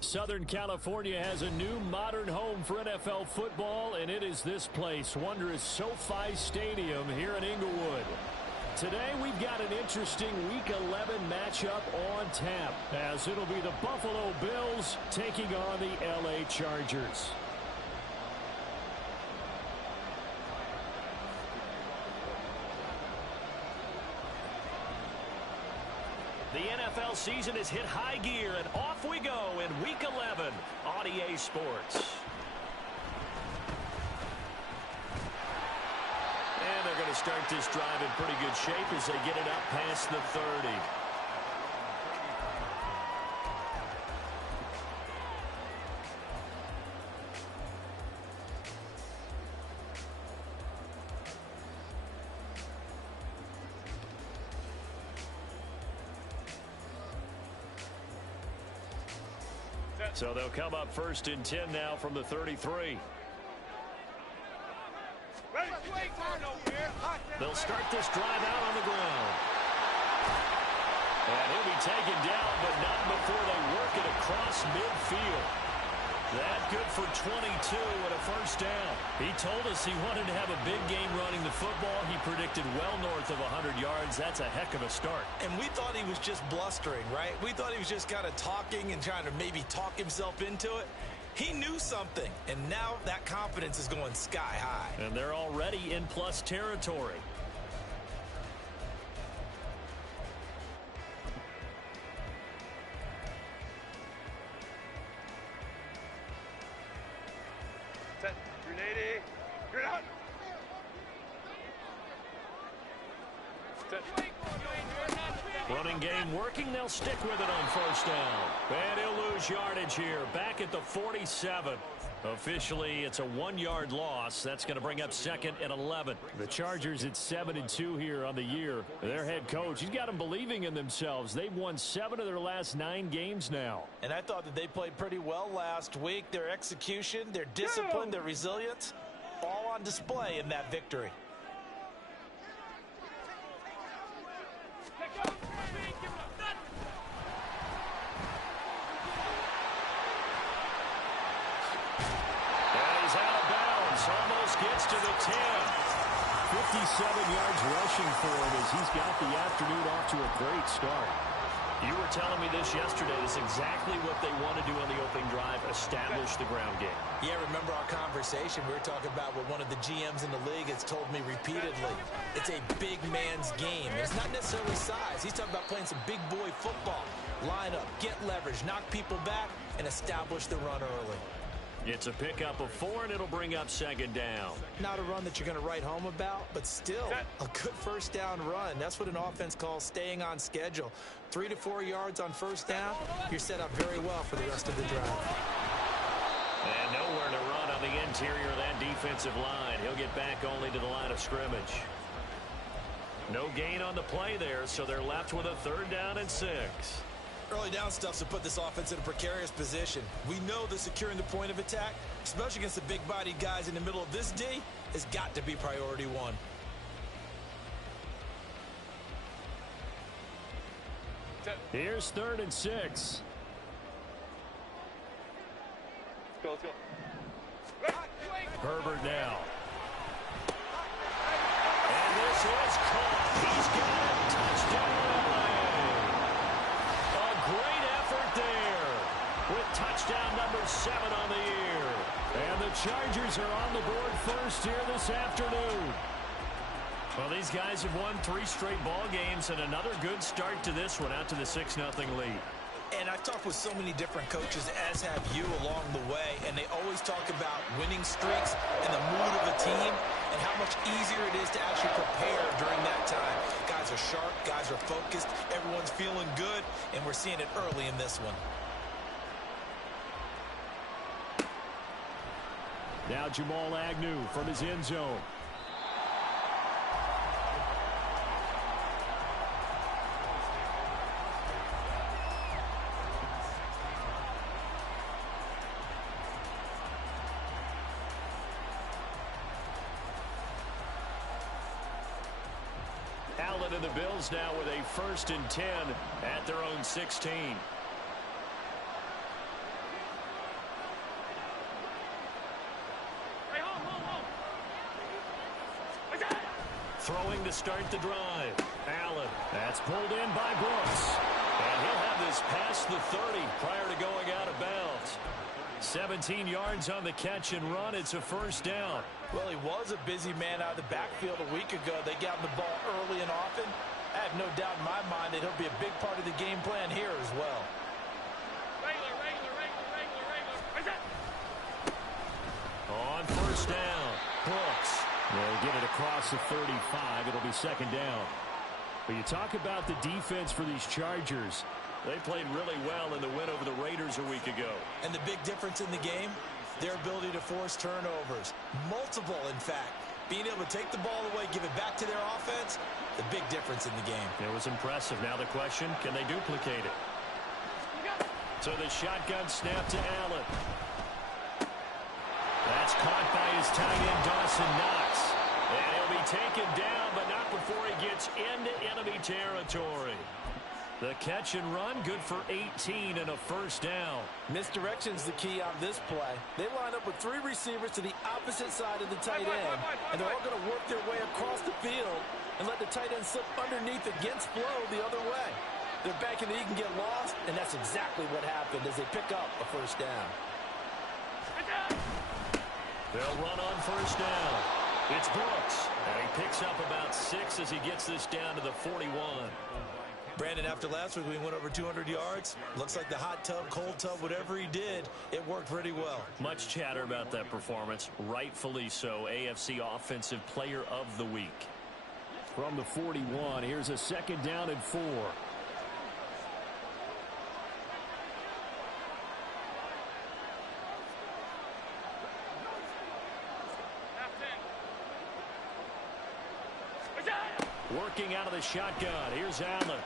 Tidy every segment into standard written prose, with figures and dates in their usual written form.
Southern California has a new modern home for NFL football, and it is this place, wondrous SoFi Stadium here in Inglewood. Today we've got an interesting Week 11 matchup on tap, as it'll be the Buffalo Bills taking on the LA Chargers. The NFL season has hit high gear, and off we go in Week 11 on EA Sports. And they're going to start this drive in pretty good shape as they get it up past the 30. So they'll come up 1st and 10 now from the 33. They'll start this drive out on the ground. And he'll be taken down, but not before they work it across midfield. That good for 22 and a first down. He told us he wanted to have a big game running the football. He predicted well north of 100 yards. That's a heck of a start. And we thought he was just blustering, right? We thought he was just kind of talking and trying to maybe talk himself into it. He knew something, and now that confidence is going sky high. And they're already in plus territory. Running game working. They'll stick with it on first down. And he'll lose yardage here. Back at the 47. Officially, it's a 1-yard loss. That's going to bring up 2nd and 11. The Chargers at 7-2 here on the year. Their head coach, he's got them believing in themselves. They've won 7 of their last 9 games now. And I thought that they played pretty well last week. Their execution, their discipline, their resilience, all on display in that victory. Gets to the 10. 57 yards rushing for him as he's got the afternoon off to a great start. You were telling me this yesterday. This is exactly what they want to do on the opening drive, establish the ground game. Yeah, remember our conversation? We were talking about what one of the GMs in the league has told me repeatedly. It's a big man's game. And it's not necessarily size. He's talking about playing some big boy football. Line up, get leverage, knock people back, and establish the run early. It's a pickup of 4, and it'll bring up 2nd down. Not a run that you're going to write home about, but still a good first down run. That's what an offense calls staying on schedule. 3 to 4 yards on first down, you're set up very well for the rest of the drive. And nowhere to run on the interior of that defensive line. He'll get back only to the line of scrimmage. No gain on the play there, so they're left with a 3rd down and 6. Early down stuff's to put this offense in a precarious position. We know that securing the point of attack, especially against the big-bodied guys in the middle of this D, has got to be priority 1. Here's 3rd and 6. Let's go. Herbert now. And this is caught. He's got a touchdown. Great effort there with touchdown number 7 on the year. And the Chargers are on the board first here this afternoon. Well, these guys have won 3 straight ball games and another good start to this one out to the 6-0 lead. And I've talked with so many different coaches, as have you, along the way, and they always talk about winning streaks and the mood of a team and how much easier it is to actually prepare during that time. Guys are sharp, guys are focused, everyone's feeling good, and we're seeing it early in this one. Now Jamal Agnew from his end zone. Allen and the Bills now with a 1st and 10 at their own 16. Throwing to start the drive. Allen. That's pulled in by Brooks. And he'll have this past the 30 prior to going out of bounds. 17 yards on the catch and run. It's a first down. Well, he was a busy man out of the backfield a week ago. They got him the ball early and often. I have no doubt in my mind that he'll be a big part of the game plan here as well. On first down, Brooks. They'll get it across the 35. It'll be second down. But you talk about the defense for these Chargers. They played really well in the win over the Raiders a week ago. And the big difference in the game, their ability to force turnovers. Multiple, in fact. Being able to take the ball away, give it back to their offense, the big difference in the game. It was impressive. Now the question, can they duplicate it? So the shotgun snap to Allen. That's caught by his tight end, Dawson Knox. And he'll be taken down, but not before he gets into enemy territory. The catch and run, good for 18 and a first down. Misdirection's the key on this play. They line up with 3 receivers to the opposite side of the tight end, and they're all going to work their way across the field and let the tight end slip underneath against flow the other way. They're banking that he can get lost, and that's exactly what happened as they pick up a first down. They'll run on first down. It's Brooks, and he picks up about 6 as he gets this down to the 41. Brandon, after last week, we went over 200 yards. Looks like the hot tub, cold tub, whatever he did, it worked pretty well. Much chatter about that performance. Rightfully so. AFC Offensive Player of the Week. From the 41, here's a second down and 4. Working out of the shotgun. Here's Allen.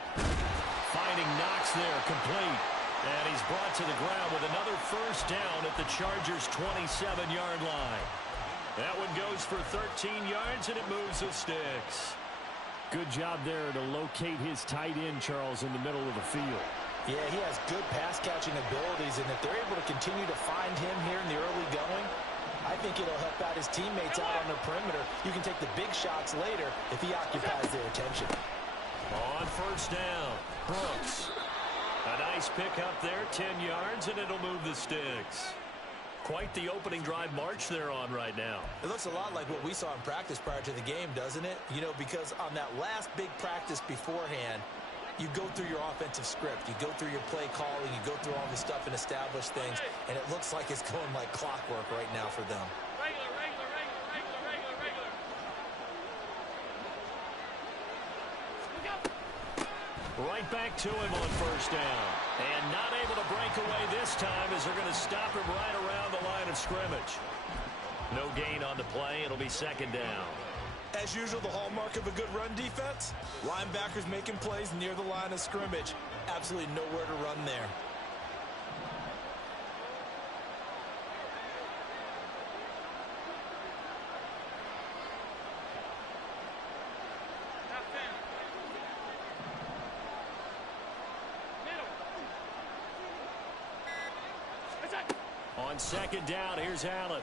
Finding Knox there, complete. And he's brought to the ground with another first down at the Chargers' 27-yard line. That one goes for 13 yards, and it moves the sticks. Good job there to locate his tight end, Charles, in the middle of the field. Yeah, he has good pass-catching abilities, and if they're able to continue to find him here in the early going, I think it'll help out his teammates out on the perimeter. You can take the big shots later if he occupies their attention. On first down, Brooks. A nice pickup there, 10 yards, and it'll move the sticks. Quite the opening drive march they're on right now. It looks a lot like what we saw in practice prior to the game, doesn't it? You know, because on that last big practice beforehand, you go through your offensive script. You go through your play calling. You go through all the stuff and establish things. And it looks like it's going like clockwork right now for them. Right back to him on first down. And not able to break away this time as they're going to stop him right around the line of scrimmage. No gain on the play. It'll be second down. As usual, the hallmark of a good run defense, linebackers making plays near the line of scrimmage. Absolutely nowhere to run there. On second down, here's Allen.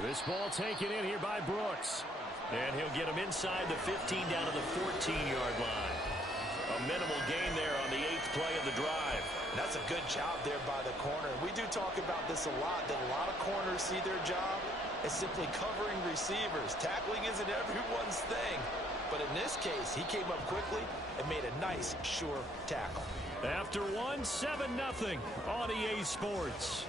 This ball taken in here by Brooks. And he'll get him inside the 15 down to the 14-yard line. A minimal gain there on the 8th play of the drive. That's a good job there by the corner. We do talk about this a lot, that a lot of corners see their job as simply covering receivers. Tackling isn't everyone's thing. But in this case, he came up quickly and made a nice, sure tackle. After one, 7-0 on EA Sports.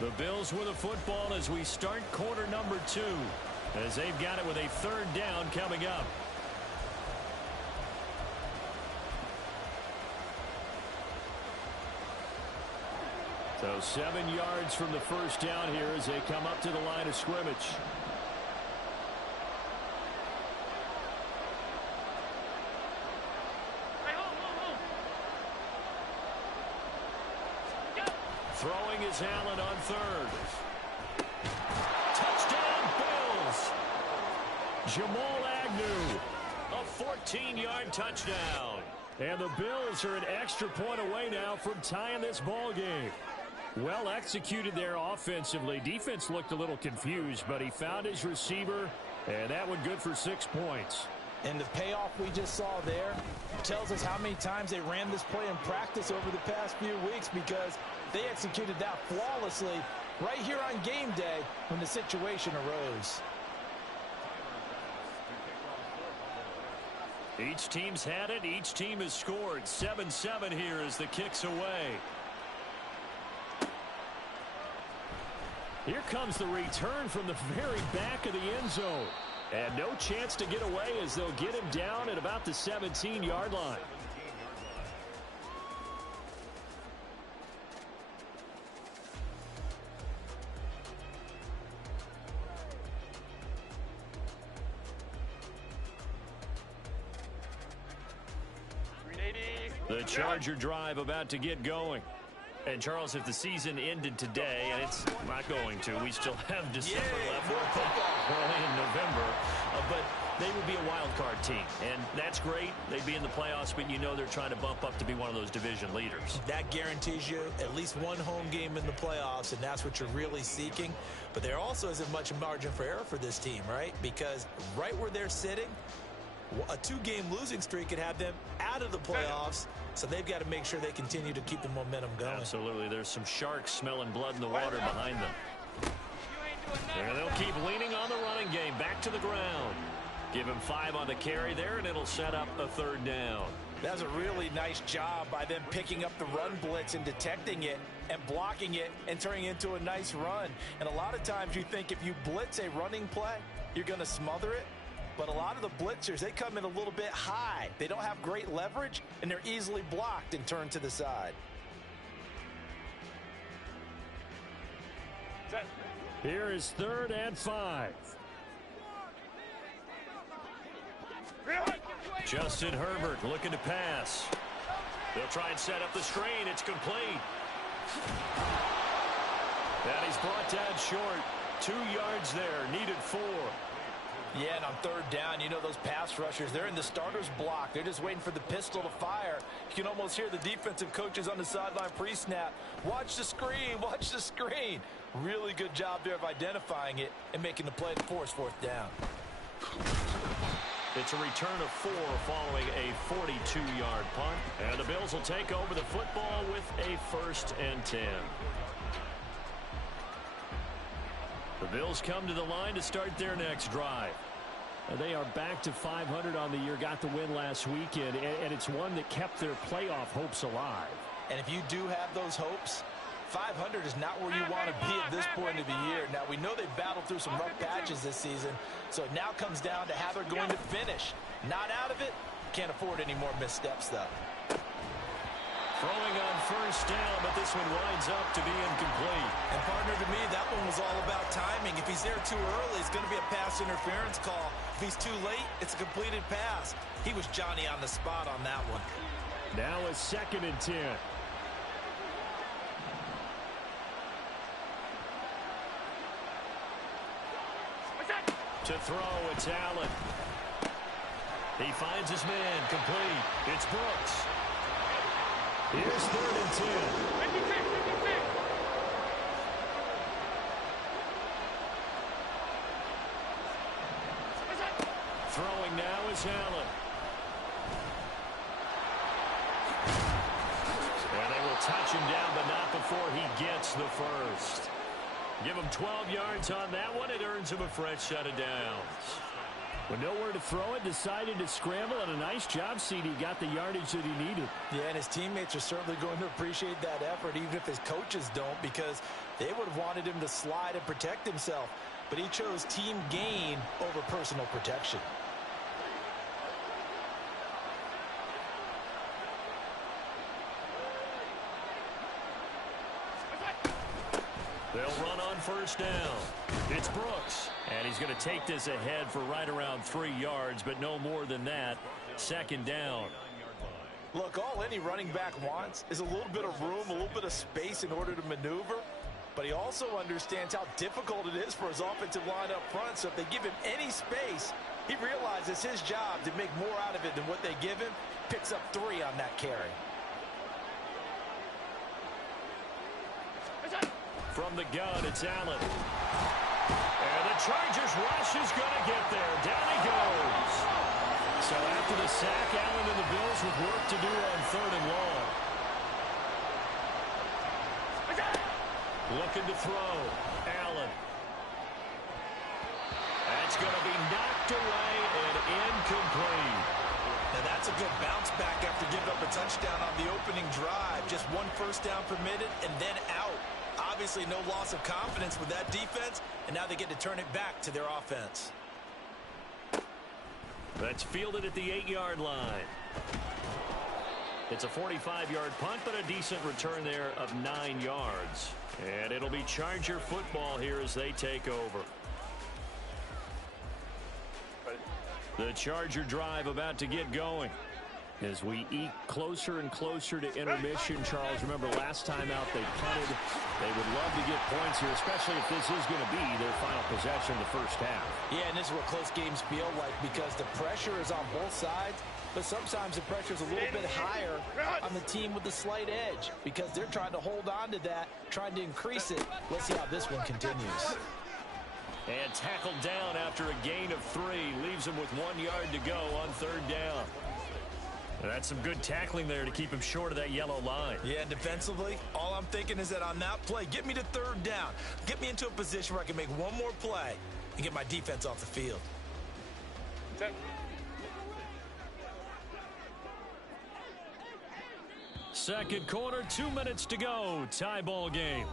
The Bills with a football as we start quarter number 2, as they've got it with a third down coming up. So 7 yards from the first down here as they come up to the line of scrimmage. Throwing is Allen on third. Touchdown, Bills. Jamal Agnew, a 14-yard touchdown. And the Bills are an extra point away now from tying this ball game. Well executed there offensively. Defense looked a little confused, but he found his receiver, and that one good for 6 points. And the payoff we just saw there tells us how many times they ran this play in practice over the past few weeks, because they executed that flawlessly right here on game day when the situation arose. Each team's had it. Each team has scored. 7-7 here as the kick's away. Here comes the return from the very back of the end zone. And no chance to get away as they'll get him down at about the 17-yard line. The Charger drive about to get going. And, Charles, if the season ended today, and it's not going to, we still have December left, early in November, but they would be a wild card team. And that's great. They'd be in the playoffs, but you know they're trying to bump up to be one of those division leaders. That guarantees you at least one home game in the playoffs, and that's what you're really seeking. But there also isn't much margin for error for this team, right? Because right where they're sitting, a 2-game losing streak could have them out of the playoffs, so they've got to make sure they continue to keep the momentum going. Absolutely. There's some sharks smelling blood in the water behind them. And they'll keep leaning on the running game. Back to the ground. Give him 5 on the carry there, and it'll set up a 3rd down. That's a really nice job by them picking up the run blitz and detecting it and blocking it and turning it into a nice run. And a lot of times you think if you blitz a running play, you're going to smother it. But a lot of the blitzers, they come in a little bit high. They don't have great leverage, and they're easily blocked and turned to the side. Here is 3rd and 5. Justin Herbert looking to pass. They'll try and set up the screen. It's complete. And he's brought down short. 2 yards there. Needed 4. Yeah, and on 3rd down, you know those pass rushers, they're in the starter's block. They're just waiting for the pistol to fire. You can almost hear the defensive coaches on the sideline pre-snap. Watch the screen, watch the screen. Really good job there of identifying it and making the play to force 4th down. It's a return of 4 following a 42-yard punt. And the Bills will take over the football with a 1st and 10. The Bills come to the line to start their next drive. They are back to 500 on the year, got the win last weekend, and it's one that kept their playoff hopes alive. And if you do have those hopes, 500 is not where you want to be at this point of the year. Now, we know they've battled through some rough patches this season, so it now comes down to how they're going to finish. Not out of it. Can't afford any more missteps, though. Throwing on 1st down, but this one winds up to be incomplete. And, partner, to me, that one was all about timing. If he's there too early, it's going to be a pass interference call. If he's too late, it's a completed pass. He was Johnny on the spot on that one. Now a 2nd and 10. To throw, it's Allen. He finds his man, complete. It's Brooks. Here's 3rd and 10. Throwing now is Allen. And they will touch him down, but not before he gets the 1st. Give him 12 yards on that one. It earns him a fresh set of downs. With nowhere to throw it, decided to scramble, and a nice job, CD. Got the yardage that he needed. Yeah, and his teammates are certainly going to appreciate that effort, even if his coaches don't, because they would have wanted him to slide and protect himself. But he chose team gain over personal protection. They'll run on 1st down. It's Brooks. And he's going to take this ahead for right around 3 yards, but no more than that. 2nd down. Look, all any running back wants is a little bit of room, a little bit of space in order to maneuver. But he also understands how difficult it is for his offensive line up front. So if they give him any space, he realizes his job to make more out of it than what they give him. Picks up 3 on that carry. From the gun, it's Allen. And the Chargers rush is going to get there. Down he goes. So after the sack, Allen and the Bills with work to do on 3rd and long. Looking to throw. Allen. That's going to be knocked away and incomplete. Now that's a good bounce back after giving up a touchdown on the opening drive. Just 1 first down permitted and then out. Obviously no loss of confidence with that defense, and now they get to turn it back to their offense. That's fielded at the 8-yard line. It's a 45-yard punt, but a decent return there of 9 yards. And it'll be Charger football here as they take over. The Charger drive about to get going. As we eke closer and closer to intermission, Charles, remember last time out they punted. They would love to get points here, especially if this is going to be their final possession of the first half. Yeah, and this is what close games feel like because the pressure is on both sides, but sometimes the pressure is a little bit higher on the team with the slight edge because they're trying to hold on to that, trying to increase it. Let's see how this one continues. And tackled down after a gain of 3. Leaves him with 1 yard to go on 3rd down. That's some good tackling there to keep him short of that yellow line. Yeah, defensively, all I'm thinking is that on that play, get me to 3rd down. Get me into a position where I can make one more play and get my defense off the field. Second quarter, 2 minutes to go. Tie ball game.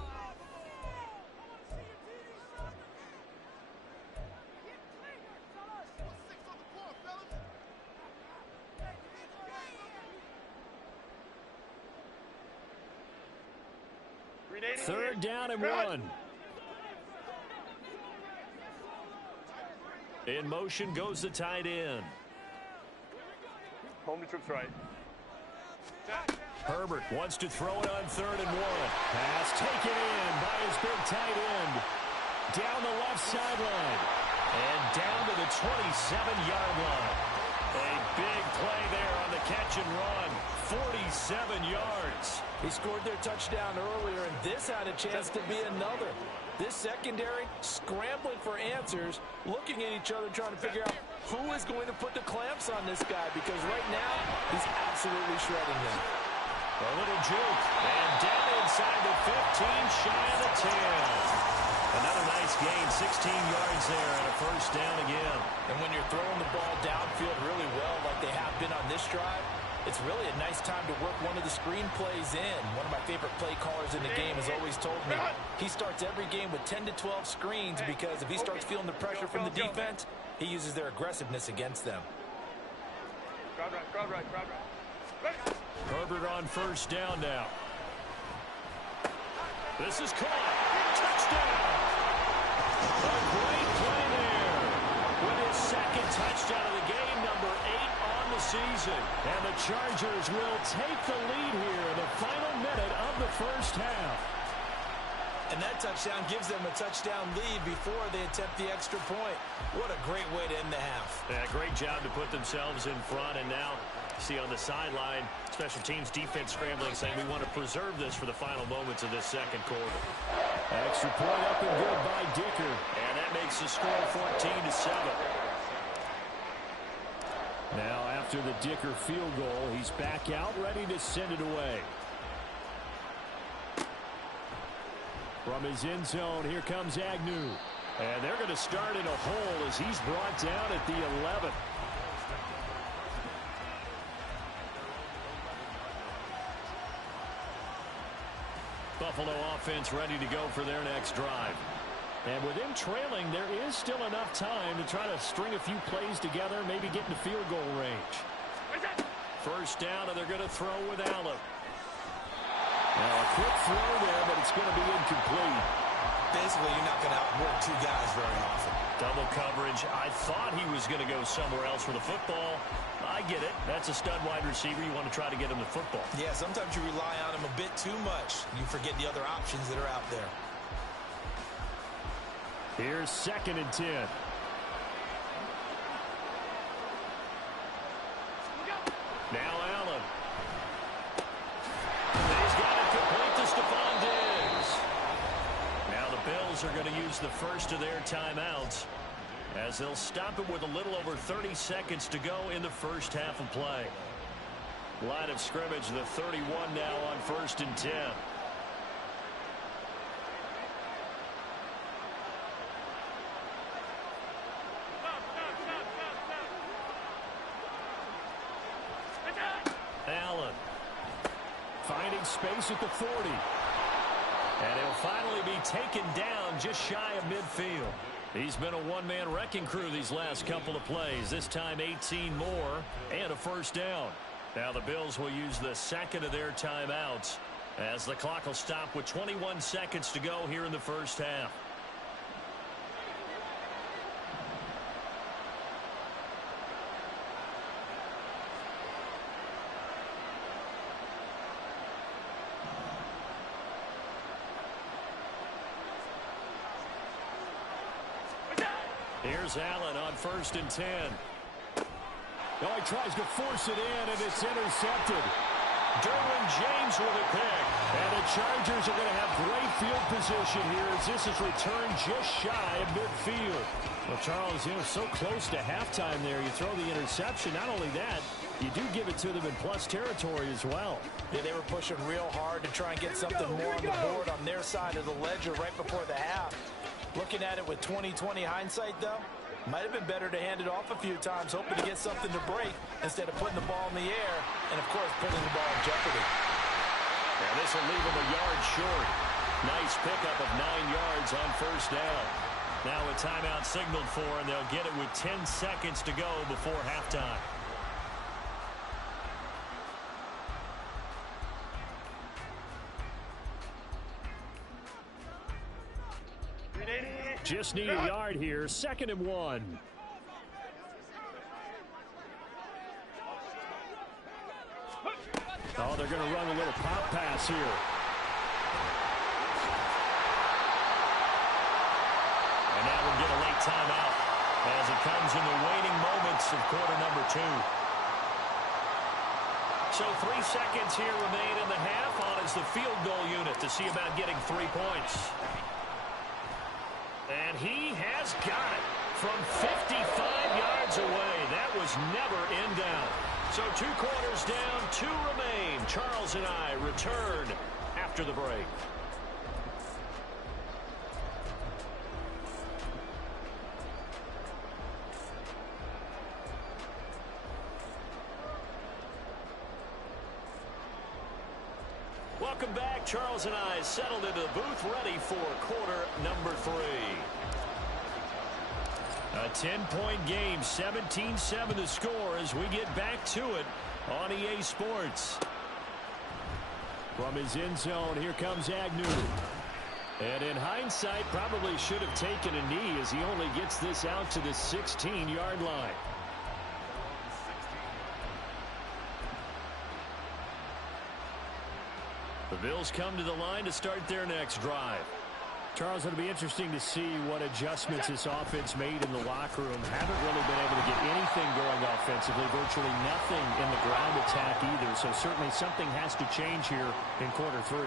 Third down and 1. In motion goes the tight end. Home to trips right. Herbert wants to throw it on 3rd and 1. Pass taken in by his big tight end. Down the left sideline. And down to the 27-yard line. A big play there on the catch and run. 47 yards. He scored their touchdown earlier, and this had a chance to be another. This secondary scrambling for answers, looking at each other, trying to figure out who is going to put the clamps on this guy, because right now, he's absolutely shredding them. A little juke, and down inside the 15, shy of the 10. Another nice gain, 16 yards there, and a first down again. And when you're throwing the ball downfield really well, like they have been on this drive, it's really a nice time to work one of the screen plays in. One of my favorite play callers in the game has always told me he starts every game with 10 to 12 screens because if he starts feeling the pressure from the defense, he uses their aggressiveness against them. Crowd right. Herbert on first down now. This is caught. Touchdown! A great play there. With his second touchdown of the game, number 8 on the season. And the Chargers will take the lead here in the final minute of the first half. And that touchdown gives them a touchdown lead before they attempt the extra point. What a great way to end the half. Yeah, great job to put themselves in front. And now, see on the sideline, special teams defense scrambling, saying we want to preserve this for the final moments of this second quarter. Extra point up and good by Dicker. And that makes the score 14-7. Now, after the Dicker field goal, he's back out, ready to send it away. From his end zone, here comes Agnew. And they're going to start in a hole as he's brought down at the 11. Buffalo offense ready to go for their next drive. And with them trailing, there is still enough time to try to string a few plays together, maybe get into field goal range. First down, and they're going to throw with Allen. Now, a quick throw there, but it's going to be incomplete. Basically, you're not going to outwork two guys very often. Double coverage. I thought he was going to go somewhere else for the football. I get it. That's a stud wide receiver. You want to try to get him the football. Yeah, sometimes you rely on him a bit too much. You forget the other options that are out there. Here's 2nd and 10. Now Allen. He's got it complete to Stephon Diggs. Bills are going to use the first of their timeouts as they'll stop it with a little over 30 seconds to go in the first half of play. Line of scrimmage, the 31 now on 1st and 10. Allen finding space at the 40. And he'll finally be taken down just shy of midfield. He's been a one-man wrecking crew these last couple of plays. This time 18 more and a first down. Now the Bills will use the second of their timeouts as the clock will stop with 21 seconds to go here in the first half. Here's Allen on 1st and 10. Oh, he tries to force it in, and it's intercepted. Derwin James with a pick. And the Chargers are going to have great field position here as this is returned just shy of midfield. Well, Charles, so close to halftime there. You throw the interception. Not only that, you do give it to them in plus territory as well. Yeah, they were pushing real hard to try and get something more on the board on their side of the ledger right before the half. Looking at it with 20/20 hindsight, though, might have been better to hand it off a few times, hoping to get something to break instead of putting the ball in the air and, of course, putting the ball in jeopardy. And this will leave them a yard short. Nice pickup of 9 yards on first down. Now a timeout signaled for, and they'll get it with 10 seconds to go before halftime. Just need a yard here. 2nd and 1. Oh, they're going to run a little pop pass here. And now we'll get a late timeout as it comes in the waning moments of quarter number 2. So 3 seconds here remain in the half on as the field goal unit to see about getting 3 points. And he has got it from 55 yards away. That was never in doubt. So 2 quarters down, 2 remain. Charles and I return after the break. Welcome back. Charles and I settled into the booth ready for quarter number 3. A 10-point game, 17-7 the score as we get back to it on EA Sports. From his end zone, here comes Agnew. And in hindsight, probably should have taken a knee as he only gets this out to the 16-yard line. The Bills come to the line to start their next drive. Charles, it'll be interesting to see what adjustments this offense made in the locker room. Haven't really been able to get anything going offensively, virtually nothing in the ground attack either. So certainly something has to change here in quarter 3.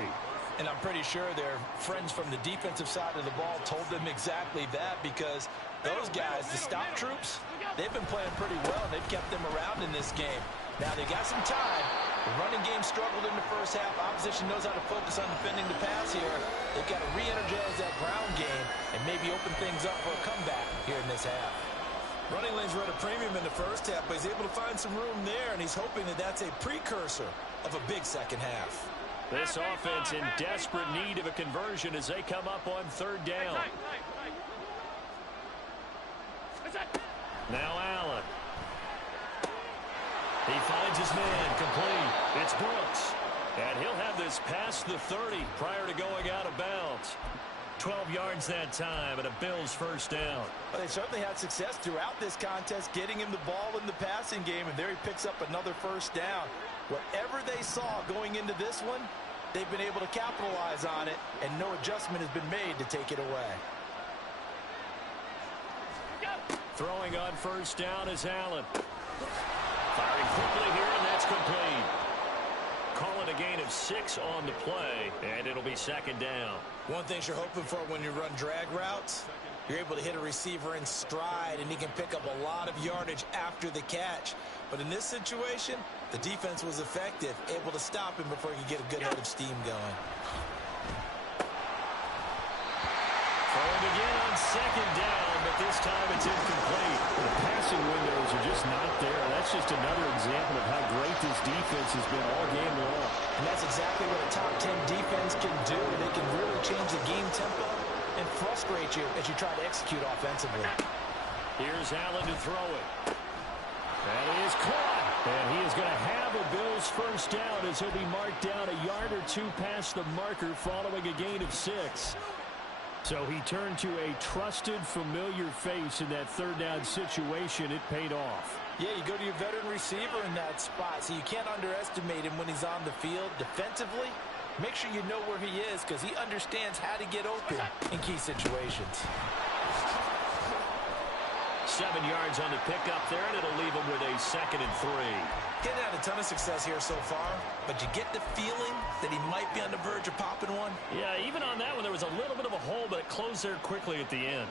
And I'm pretty sure their friends from the defensive side of the ball told them exactly that, because those guys, the stop troops, they've been playing pretty well. They've kept them around in this game. Now they got some time. The running game struggled in the first half. Opposition knows how to focus on defending the pass here. They've got to re-energize that ground game and maybe open things up for a comeback here in this half. Running lanes were at a premium in the first half, but he's able to find some room there, and he's hoping that that's a precursor of a big second half. This offense in desperate need of a conversion as they come up on 3rd down. Now Allen. He finds his man complete. It's Brooks. And he'll have this past the 30 prior to going out of bounds. 12 yards that time and a Bills first down. Well, they certainly had success throughout this contest getting him the ball in the passing game, and there he picks up another first down. Whatever they saw going into this one, they've been able to capitalize on it, and no adjustment has been made to take it away. Throwing on first down is Allen. Firing quickly here, and that's complete. Calling and a gain of 6 on the play, and it'll be second down. One thing you're hoping for when you run drag routes, you're able to hit a receiver in stride, and he can pick up a lot of yardage after the catch. But in this situation, the defense was effective, able to stop him before he could get a good head of steam going. Throwing again on second down, but this time it's incomplete. The passing windows are just not there. That's just another example of how great this defense has been all game long. And that's exactly what a top 10 defense can do. They can really change the game tempo and frustrate you as you try to execute offensively. Here's Allen to throw it. That is caught. And he is going to have a Bills first down as he'll be marked down a yard or two past the marker following a gain of 6. So he turned to a trusted, familiar face in that third down situation. It paid off. Yeah, you go to your veteran receiver in that spot, so you can't underestimate him when he's on the field. Defensively, make sure you know where he is because he understands how to get open in key situations. 7 yards on the pickup there, and it'll leave him with a 2nd and 3. Getting had a ton of success here so far, but you get the feeling that he might be on the verge of popping one. Yeah, even on that one, there was a little bit of a hole, but it closed there quickly at the end.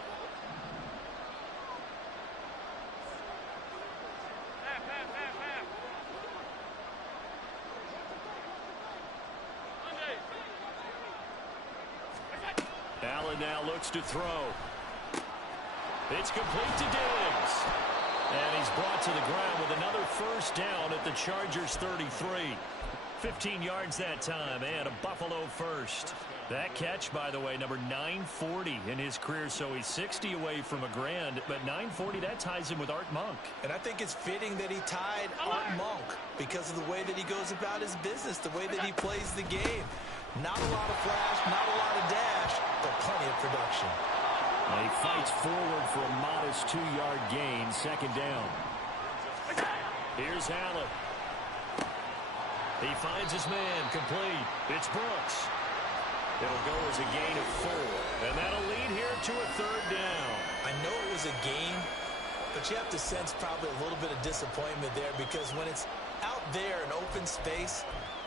Allen now looks to throw. It's complete to Diggs. And he's brought to the ground with another first down at the Chargers' 33. 15 yards that time, and a Buffalo first. That catch, by the way, number 940 in his career, so he's 60 away from a grand, but 940, that ties him with Art Monk. And I think it's fitting that he tied Art Monk because of the way that he goes about his business, the way that he plays the game. Not a lot of flash, not a lot of dash, but plenty of production. He fights forward for a modest 2-yard gain, second down. Here's Allen. He finds his man, complete. It's Brooks. It'll go as a gain of 4, and that'll lead here to a third down. I know it was a gain, but you have to sense probably a little bit of disappointment there because when it's out there in open space,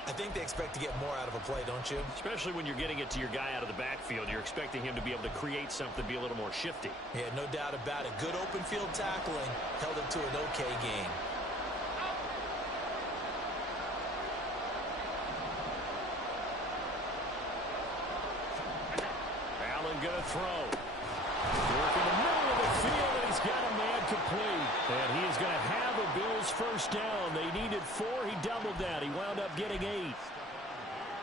I think they expect to get more out of a play, don't you? Especially when you're getting it to your guy out of the backfield. You're expecting him to be able to create something, be a little more shifty. Yeah, no doubt about it. Good open field tackling held it to an okay game. Allen going to throw. Work in the middle of the field, and he's got a man complete. And he is going to have a Bills first down. They needed 4. He doubled that. He wound up getting 8.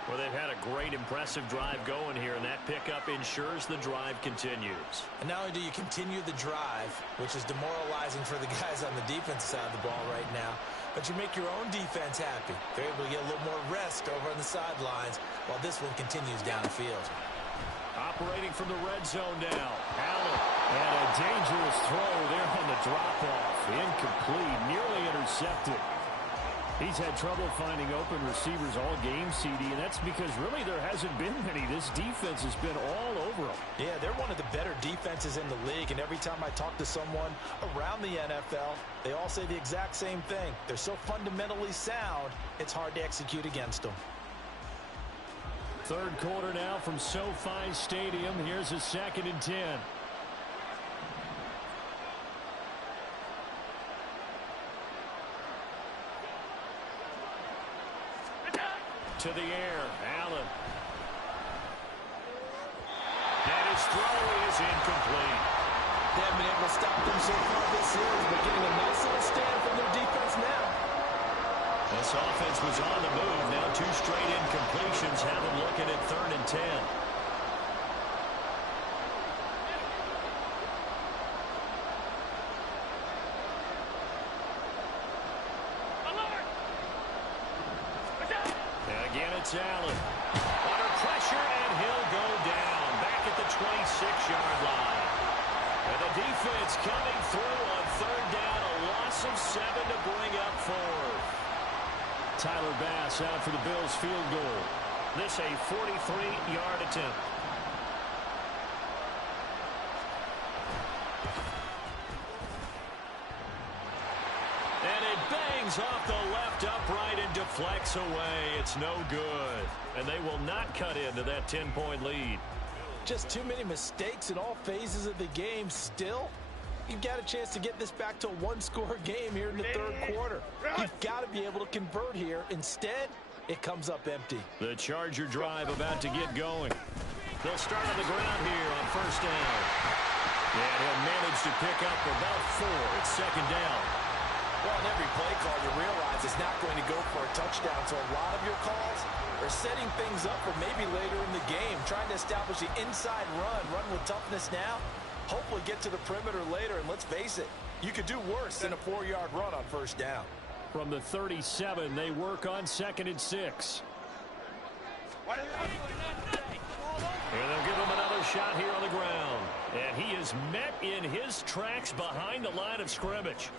Well, they've had a great, impressive drive going here, and that pickup ensures the drive continues. And not only do you continue the drive, which is demoralizing for the guys on the defensive side of the ball right now, but you make your own defense happy. They're able to get a little more rest over on the sidelines while this one continues downfield. Operating from the red zone now. Allen. And a dangerous throw there on the drop-off. Incomplete, nearly intercepted. He's had trouble finding open receivers all game, CD, and that's because really there hasn't been many. This defense has been all over them. Yeah, they're one of the better defenses in the league, and every time I talk to someone around the NFL, they all say the exact same thing. They're so fundamentally sound, it's hard to execute against them. Third quarter now from SoFi Stadium. Here's a 2nd and 10. To the air, Allen. And his throw is incomplete. They haven't been able to stop them so far this series, but getting a nice little stand from their defense now. This offense was on the move. Now 2 straight incompletions have them looking at 3rd and 10. It's Allen. Under pressure, and he'll go down. Back at the 26-yard line. And the defense coming through on 3rd down. A loss of 7 to bring up 4th. Tyler Bass out for the Bills field goal. This a 43-yard attempt. And it bangs Swings off the left upright and deflects away. It's no good. And they will not cut into that 10-point lead. Just too many mistakes in all phases of the game. Still, you've got a chance to get this back to a one-score game here in the third quarter. You've got to be able to convert here. Instead, it comes up empty. The Charger drive about to get going. They'll start on the ground here on first down. And he'll manage to pick up about 4. It's second down. Well, in every play call, you realize it's not going to go for a touchdown. So a lot of your calls are setting things up for maybe later in the game, trying to establish the inside run with toughness now, hopefully get to the perimeter later. And let's face it, you could do worse than a 4-yard run on first down. From the 37, they work on 2nd and 6. And they'll give him another shot here on the ground. And he is met in his tracks behind the line of scrimmage.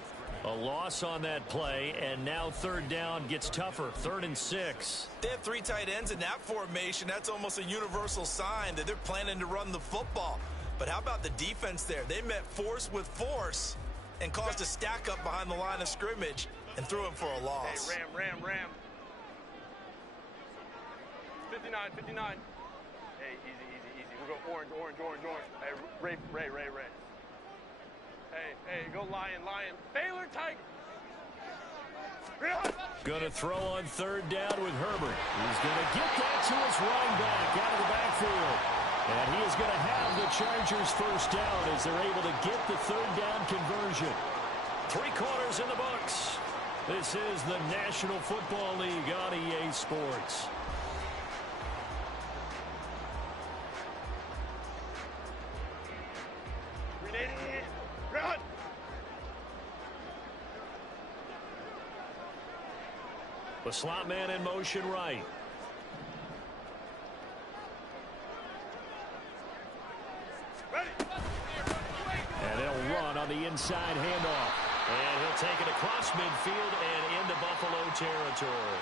A loss on that play, and now third down gets tougher. 3rd and 6. They have 3 tight ends in that formation. That's almost a universal sign that they're planning to run the football. But how about the defense there? They met force with force and caused a stack up behind the line of scrimmage and threw him for a loss. Hey, Ram. 59. Hey, easy. We'll go orange. Hey, Ray. Hey, go lion. Baylor Tiger. Going to throw on third down with Herbert. He's going to get that to his running back out of the backfield. And he is going to have the Chargers first down as they're able to get the third down conversion. 3 quarters in the books. This is the National Football League on EA Sports. Run! The slot man in motion right. Ready! And they'll run on the inside handoff. And he'll take it across midfield and into Buffalo territory.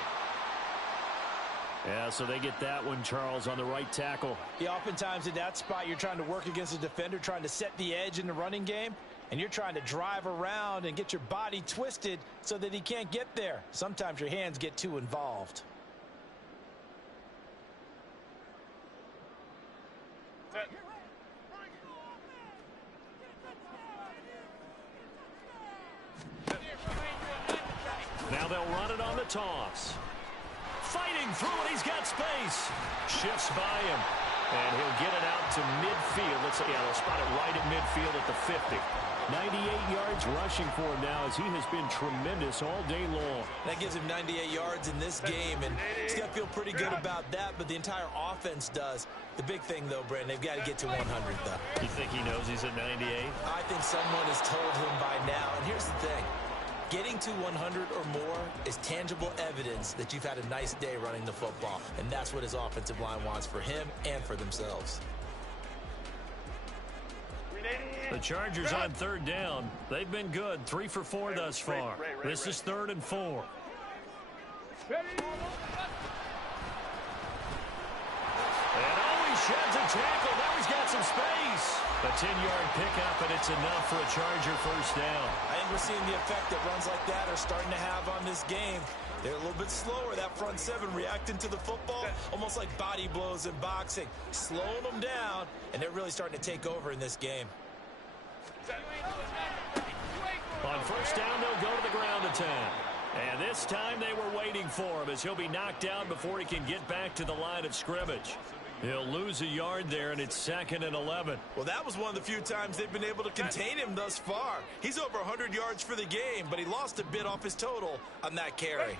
Yeah, so they get that one, Charles, on the right tackle. Yeah, oftentimes in that spot, you're trying to work against a defender, trying to set the edge in the running game, and you're trying to drive around and get your body twisted so that he can't get there. Sometimes your hands get too involved. Set. Now they'll run it on the toss. Fighting through it, he's got space. Shifts by him, and he'll get it out to midfield. They'll spot it right at midfield at the 50. 98 yards rushing for him now as he has been tremendous all day long. That gives him 98 yards in this game, and he's got to feel pretty good about that, but the entire offense does. The big thing, though, Brandon, they've got to get to 100, though. You think he knows he's at 98? I think someone has told him by now, and here's the thing. Getting to 100 or more is tangible evidence that you've had a nice day running the football, and that's what his offensive line wants for him and for themselves. The Chargers on third down. They've been good. 3 for 4 thus far. This is 3rd and 4. Ready? And he sheds a tackle. Now he's got some space. A 10-yard pickup, and it's enough for a Charger first down. I think we're seeing the effect that runs like that are starting to have on this game. They're a little bit slower, that front 7 reacting to the football, almost like body blows in boxing, slowing them down, and they're really starting to take over in this game. On first down, they'll go to the ground attack. And this time they were waiting for him as he'll be knocked down before he can get back to the line of scrimmage. He'll lose a yard there, and it's 2nd and 11. Well, that was one of the few times they've been able to contain him thus far. He's over 100 yards for the game, but he lost a bit off his total on that carry.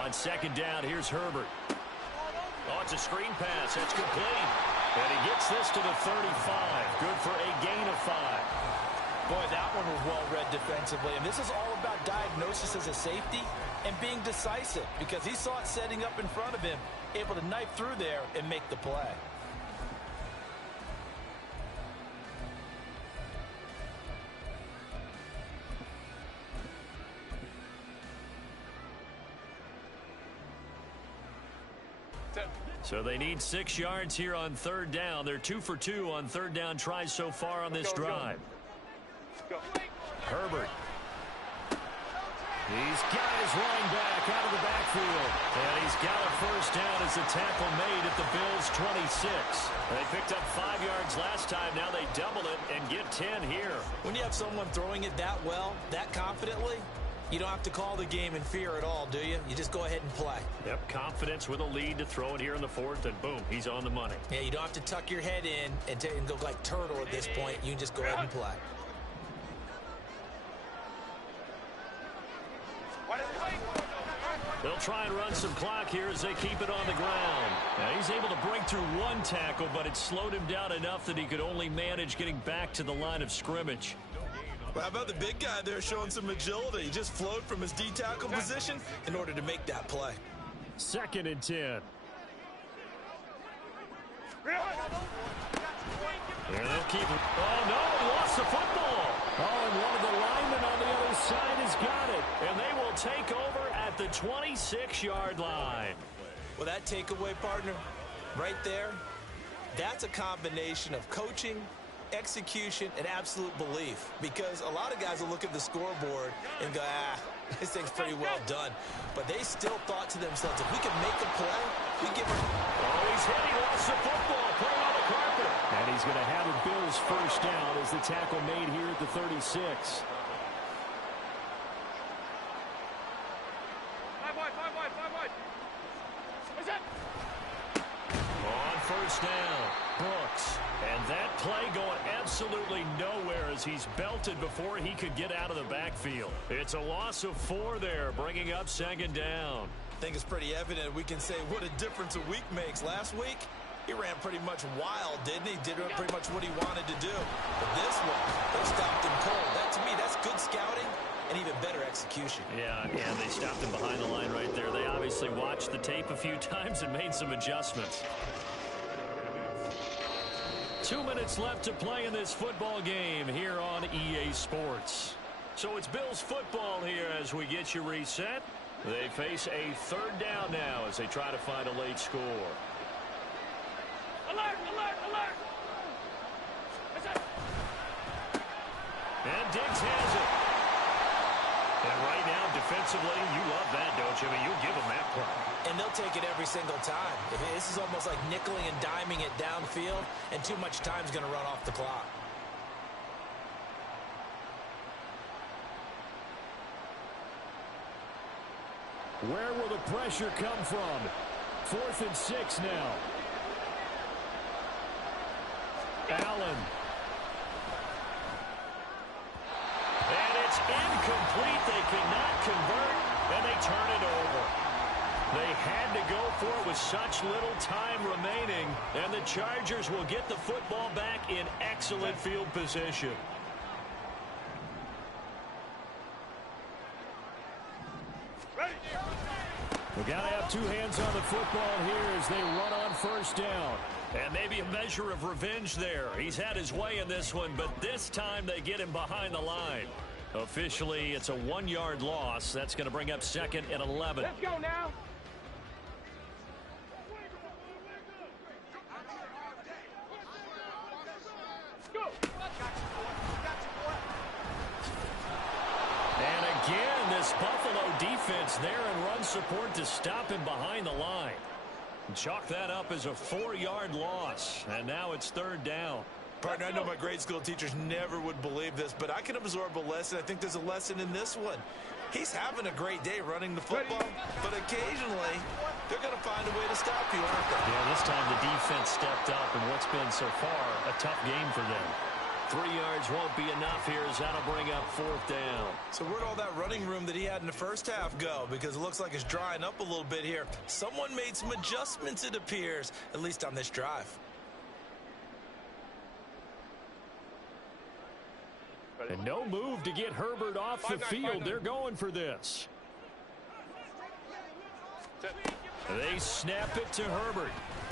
On 2nd down, here's Herbert. Oh, it's a screen pass. That's complete. And he gets this to the 35. Good for a gain of 5. Boy, that one was well read defensively. And this is all about diagnosis as a safety and being decisive because he saw it setting up in front of him, able to knife through there and make the play. So they need 6 yards here on third down. They're 2 for 2 on third down tries so far on this drive. Go. Herbert. He's got his running back out of the backfield. And he's got a first down as the tackle made at the Bills' 26. They picked up 5 yards last time. Now they double it and get 10 here. When you have someone throwing it that well, that confidently, you don't have to call the game in fear at all, do you? You just go ahead and play. Yep, confidence with a lead to throw it here in the fourth, and boom, he's on the money. Yeah, you don't have to tuck your head in and go like turtle at this point. You can just go ahead and play. They'll try and run some clock here as they keep it on the ground. Now he's able to break through one tackle, but it slowed him down enough that he could only manage getting back to the line of scrimmage. Well, how about the big guy there showing some agility? He just flowed from his D-tackle position in order to make that play. 2nd and 10. There they'll keep it. Oh, no, he lost the football. Oh, and one of the linemen on the other side has got it. And they will take over at the 26-yard line. Well, that takeaway, partner, right there, that's a combination of coaching, execution, and absolute belief. Because a lot of guys will look at the scoreboard and go, this thing's pretty well done. But they still thought to themselves, if we can make a play, we give them. Oh, he's hit. He lost the football. Play on the carpet. And he's going to have a Bills first down as the tackle made here at the 36. 5 wide, 5 wide, 5 wide. What's that? On first down, Brooks. And that play going absolutely nowhere as he's belted before he could get out of the backfield. It's a loss of 4 there, bringing up 2nd down. I think it's pretty evident we can say what a difference a week makes. Last week, he ran pretty much wild, didn't he? Did pretty much what he wanted to do. But this one, they stopped him cold. That, to me, that's good scouting and even better execution. Yeah, and they stopped him behind the line right there. They obviously watched the tape a few times and made some adjustments. 2 minutes left to play in this football game here on EA Sports. So it's Bills football here as we get you reset. They face a 3rd down now as they try to find a late score. Alert, alert, alert. What's that? And Diggs has it. And right now, defensively, you love that, don't you? I mean, you'll give them that play. And they'll take it every single time. This is almost like nickeling and diming it downfield, and too much time's going to run off the clock. Where will the pressure come from? 4th and 6 now. Allen. And it's incomplete. They cannot convert, and they turn it over. They had to go for it with such little time remaining, and the Chargers will get the football back in excellent field position. Ready. We got to have 2 hands on the football here as they run on first down. And maybe a measure of revenge there. He's had his way in this one, but this time they get him behind the line. Officially, it's a 1-yard loss. That's going to bring up 2nd and 11. Let's go now. Go. And again, this Buffalo defense there in run support to stop him behind the line. Chalk that up as a 4-yard loss. And now it's 3rd down. Partner, I know my grade school teachers never would believe this, but I can absorb a lesson. I think there's a lesson in this one. He's having a great day running the football, but occasionally they're going to find a way to stop you, aren't they? Yeah, this time the defense stepped up in what's been so far a tough game for them. 3 yards won't be enough here as that'll bring up 4th down. So where'd all that running room that he had in the first half go? Because it looks like it's drying up a little bit here. Someone made some adjustments, it appears, at least on this drive. And no move to get Herbert off the field. They're going for this. They snap it to Herbert.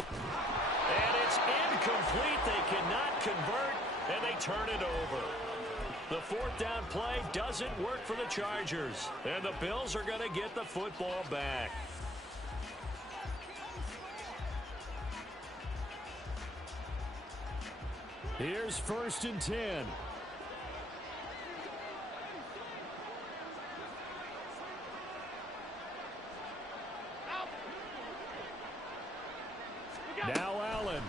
And it's incomplete. They cannot convert, and they turn it over. The 4th down play doesn't work for the Chargers. And the Bills are going to get the football back. Here's 1st and 10. Now Allen.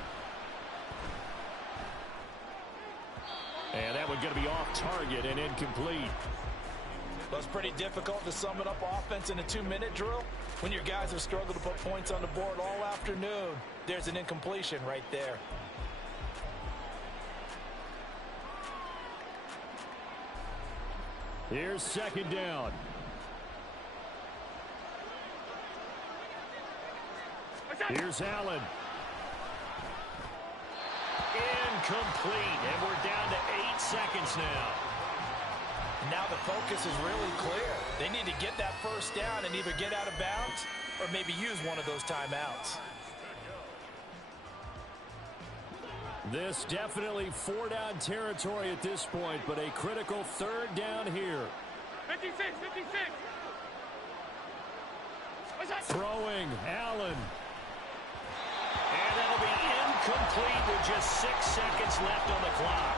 And that one going to be off target and incomplete. Well, it's pretty difficult to sum it up offense in a 2-minute drill when your guys have struggled to put points on the board all afternoon. There's an incompletion right there. Here's second down. Here's Allen. Incomplete, and we're down to 8 seconds now. Now the focus is really clear. They need to get that first down and either get out of bounds or maybe use one of those timeouts. This definitely 4-down territory at this point, but a critical third down here. 56, 56. Throwing, Allen. And that'll be incomplete with just 6 seconds left on the clock.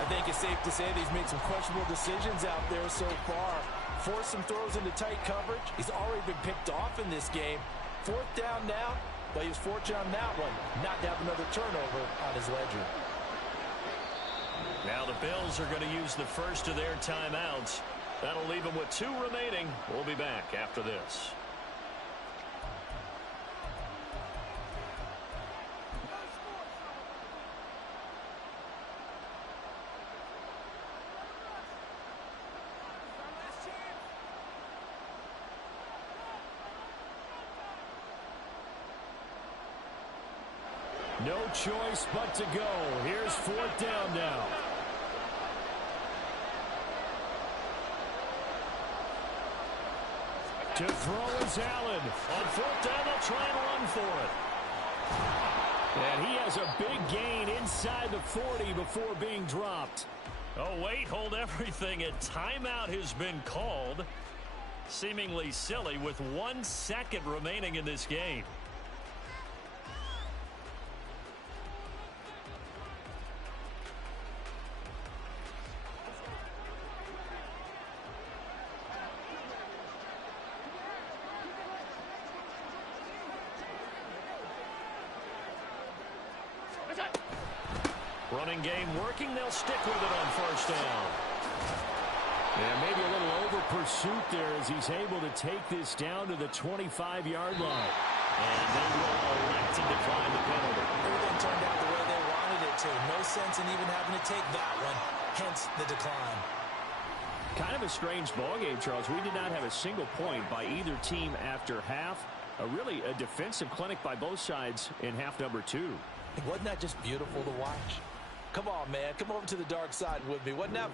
I think it's safe to say that he's made some questionable decisions out there so far. Forced some throws into tight coverage. He's already been picked off in this game. Fourth down now, but he was fortunate on that one not to have another turnover on his ledger. Now the Bills are going to use the first of their timeouts. That'll leave them with 2 remaining. We'll be back after this. No choice but to go. Here's fourth down now. To throw is Allen. On fourth down, they'll try and run for it. And he has a big gain inside the 40 before being dropped. Oh, wait, hold everything. A timeout has been called. Seemingly silly with 1 second remaining in this game. Running game working. They'll stick with it on first down. And maybe a little over pursuit there as he's able to take this down to the 25-yard line. And they will elect to decline the penalty. Everything turned out the way they wanted it to. No sense in even having to take that one, hence the decline. Kind of a strange ballgame, Charles. We did not have a single point by either team after half. Really a defensive clinic by both sides in half number 2. Wasn't that just beautiful to watch? Come on, man. Come over to the dark side with me. Wasn't that